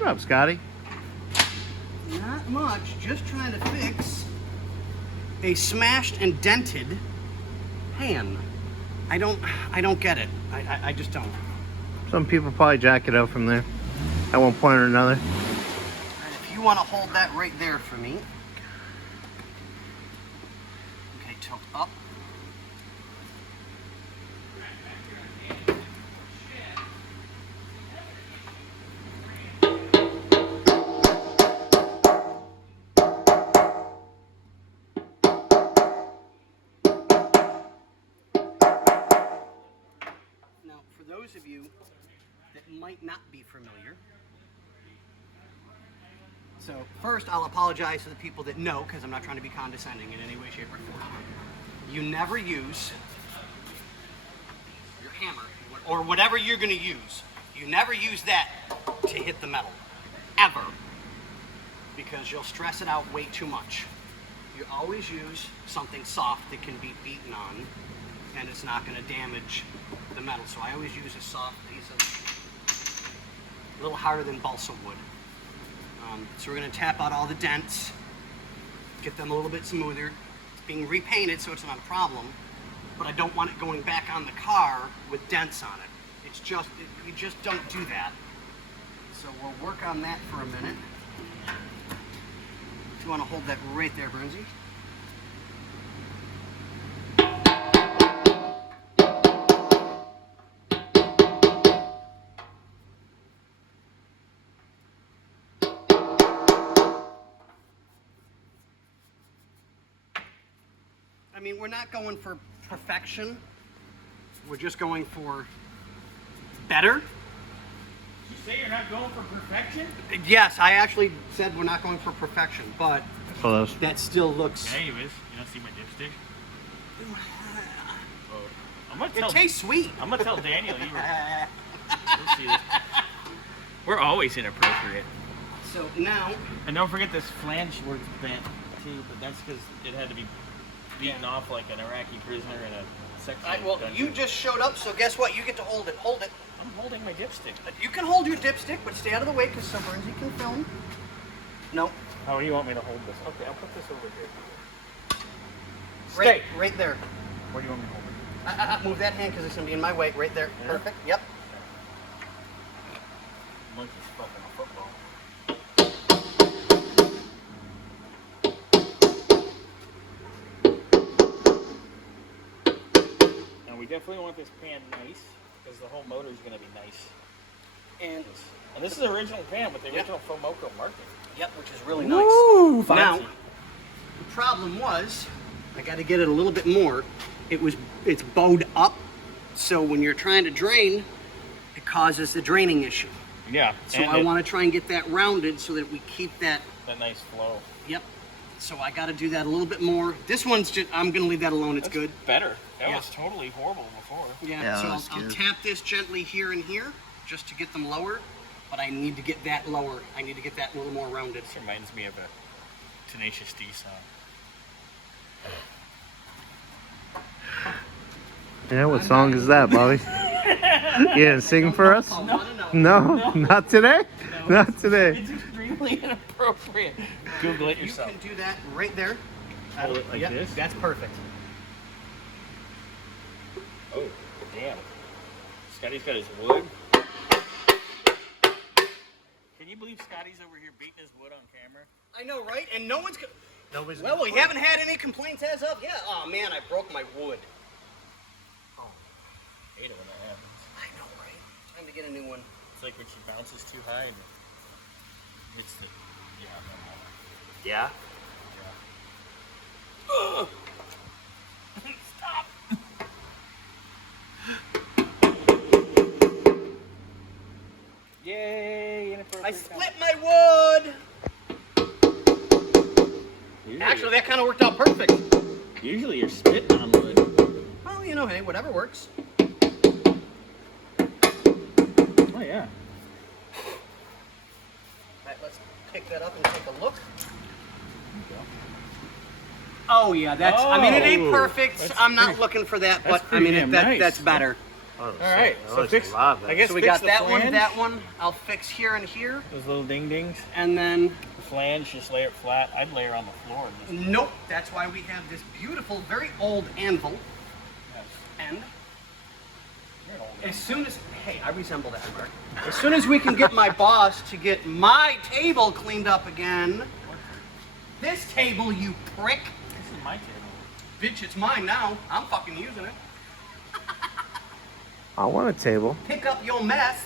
What up, Scotty? Not much, just trying to fix a smashed and dented pan. I don't get it. I just don't. Some people probably jack it up from there at one point or another. And if you want to hold that right there for me. Okay, tilt up. Now, for those of you that might not be familiar, so first I'll apologize to the people that know, because I'm not trying to be condescending in any way, shape, or form. You never use your hammer, or whatever you're going to use, you never use that to hit the metal, ever, because you'll stress it out way too much. You always use something soft that can be beaten on, and it's not going to damage the metal. So I always use a soft piece of, a little harder than balsa wood. So we're going to tap out all the dents, get them a little bit smoother. It's being repainted, so it's not a problem, but I don't want it going back on the car with dents on it. It's just, you just don't do that. So we'll work on that for a minute. If you want to hold that right there, Brunsy. I mean, we're not going for perfection. We're just going for better. Did you say you're not going for perfection? Yes, I actually said we're not going for perfection, but Close. that still looks... Yeah, you is. You don't see my dipstick? I'm gonna It tell, tastes sweet. I'm gonna tell Daniel you were. You'll see this. We're always inappropriate. So now... And don't forget this flange was bent too, but that's because it had to be beaten off like an Iraqi prisoner in a sex well, dungeon. you just showed up, so guess what? You get to hold it. Hold it. I'm holding my dipstick. You can hold your dipstick, but stay out of the way because some Brunsy can film. No. How do you want me to hold this? Okay, I'll put this over here. Right, Stay. right there. Where do you want me to hold it? Move that hand because it's going to be in my way. Right there. Yeah. Perfect. Yep. Monkey's fucking a football. Now we definitely want this pan nice because the whole motor is going to be nice. And this is the original pan with the original Fomoco marking. yep, which is really nice. Woo! Now, Fancy. the problem was, I got to get it a little bit more. It's bowed up, so when you're trying to drain, it causes the draining issue. Yeah. So I want to try and get that rounded so that we keep that. that nice flow. Yep. So I got to do that a little bit more. This one's just, I'm going to leave that alone. It's good. Better. That Yeah. was totally horrible before. Yeah. So that's I'll good. tap this gently here and here just to get them lower, but I need to get that lower. I need to get that a little more rounded. This reminds me of a Tenacious D song. Yeah, what song is that, Bobby? Yeah, sing for us? No, not today. Not today. It's extremely inappropriate. Google it You yourself. can do that right there. Hold it like Yep, this? That's perfect. Oh, damn. Scotty's got his wood. Can you believe Scotty's over here beating his wood on camera? I know, right? And no one's... Nobody's Well, we haven't had any complaints as of yet. Oh, man, I broke my wood. I hate it when that happens. I know, right? Time to get a new one. It's like when she bounces too high and hits the... Yeah. Yeah? Ugh. Stop! Yay! Inappropriate. I split my wood! Actually, that kind of worked out perfect. Usually you're spitting on wood. Well, you know, hey, whatever works. Oh, yeah. All right, let's pick that up and take a look. Oh, yeah, that's, I mean, it ain't Oh, perfect. that's I'm not pretty- looking for that, that's but, I mean, pretty damn nice. that's better. Oh, All right, so fix. I guess So we fix got the that one, flange. that one. I'll fix here and here. Those little ding dings. And then, The flange, just lay it flat. I'd lay her on the floor. And just, nope. That's why we have this beautiful, very old anvil. And as soon as, hey, I resemble that, Mark. As soon as we can get my boss to get my table cleaned up again. This table, you prick. This is my table. Bitch, it's mine now. I'm fucking using it. I want a table. Pick up your mess.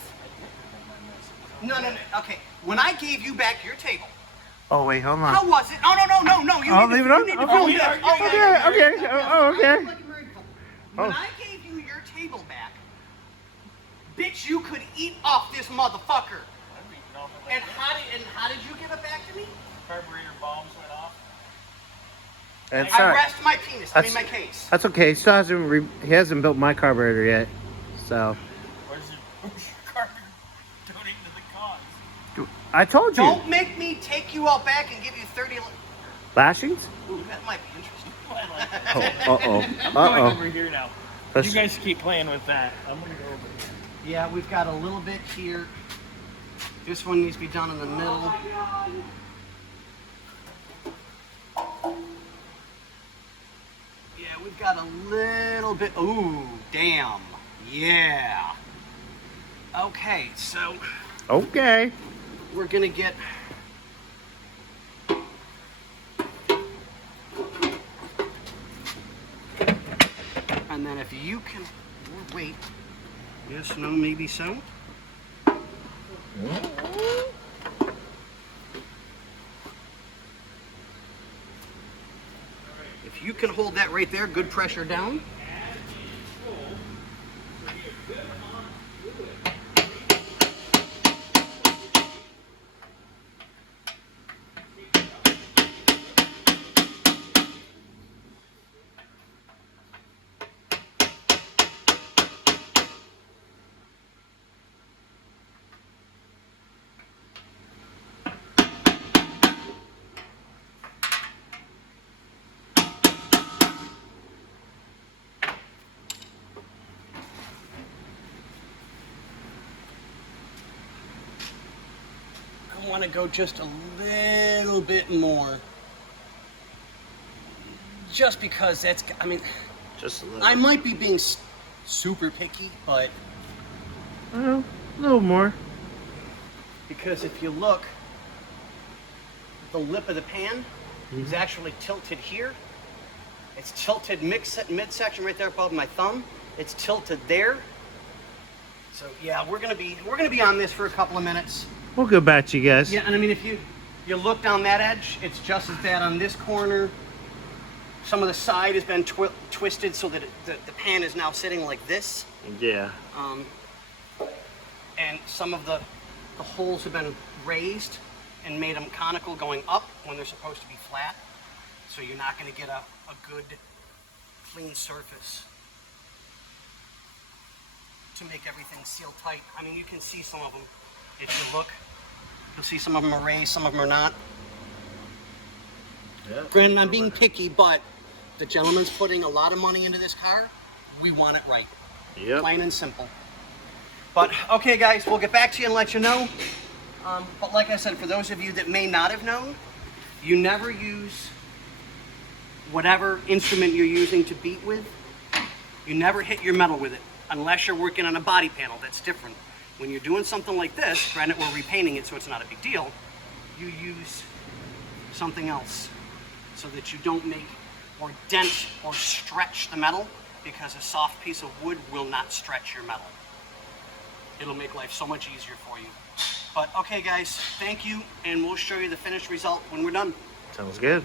No. Okay, when I gave you back your table, Oh wait, hold how on. was it? No. You I'll need leave to, it on? you need to Okay. follow this. Okay. Oh, okay. When Oh. I gave you your table back, bitch, you could eat off this motherfucker. And how did you give it back to me? Carburetor bombs went off. That's I all right. rest my penis. I mean my case. That's okay. He still hasn't. He hasn't built my carburetor yet. So Where's your carburetor donating to the cause? I told you. Don't make me take you out back and give you 30. Lashings? Ooh, that might be interesting. I'm going over here now. You guys keep playing with that. I'm gonna go over here. Yeah, we've got a little bit here. This one needs to be done in the middle. Yeah, we've got a little bit. Ooh, damn. Yeah. Okay, so Okay. we're gonna get. And then if you can wait. Yes, no, maybe so. If you can hold that right there, good pressure down. I want to go just a little bit more. Just because that's, I mean, Just a little. I might be being super picky, but A little more. because if you look, the lip of the pan is actually tilted here. It's tilted midsection right there above my thumb. It's tilted there. So yeah, we're gonna be on this for a couple of minutes. We'll go back to you guys. Yeah, and I mean, if you look down that edge, it's just as bad on this corner. Some of the side has been twisted so that the pan is now sitting like this. Yeah. And some of the holes have been raised and made them conical going up when they're supposed to be flat. So you're not going to get a good clean surface to make everything seal tight. I mean, you can see some of them. If you look, you'll see some of them are raised, some of them are not. Yeah. Granted, I'm being picky, but the gentleman's putting a lot of money into this car. We want it right. Yep. Plain and simple. But, okay, guys, we'll get back to you and let you know. But like I said, for those of you that may not have known, you never use whatever instrument you're using to beat with. You never hit your metal with it, unless you're working on a body panel. That's different. When you're doing something like this, granted we're repainting it so it's not a big deal, you use something else so that you don't make or dent or stretch the metal, because a soft piece of wood will not stretch your metal. It'll make life so much easier for you. But okay guys, thank you, and we'll show you the finished result when we're done. Sounds good.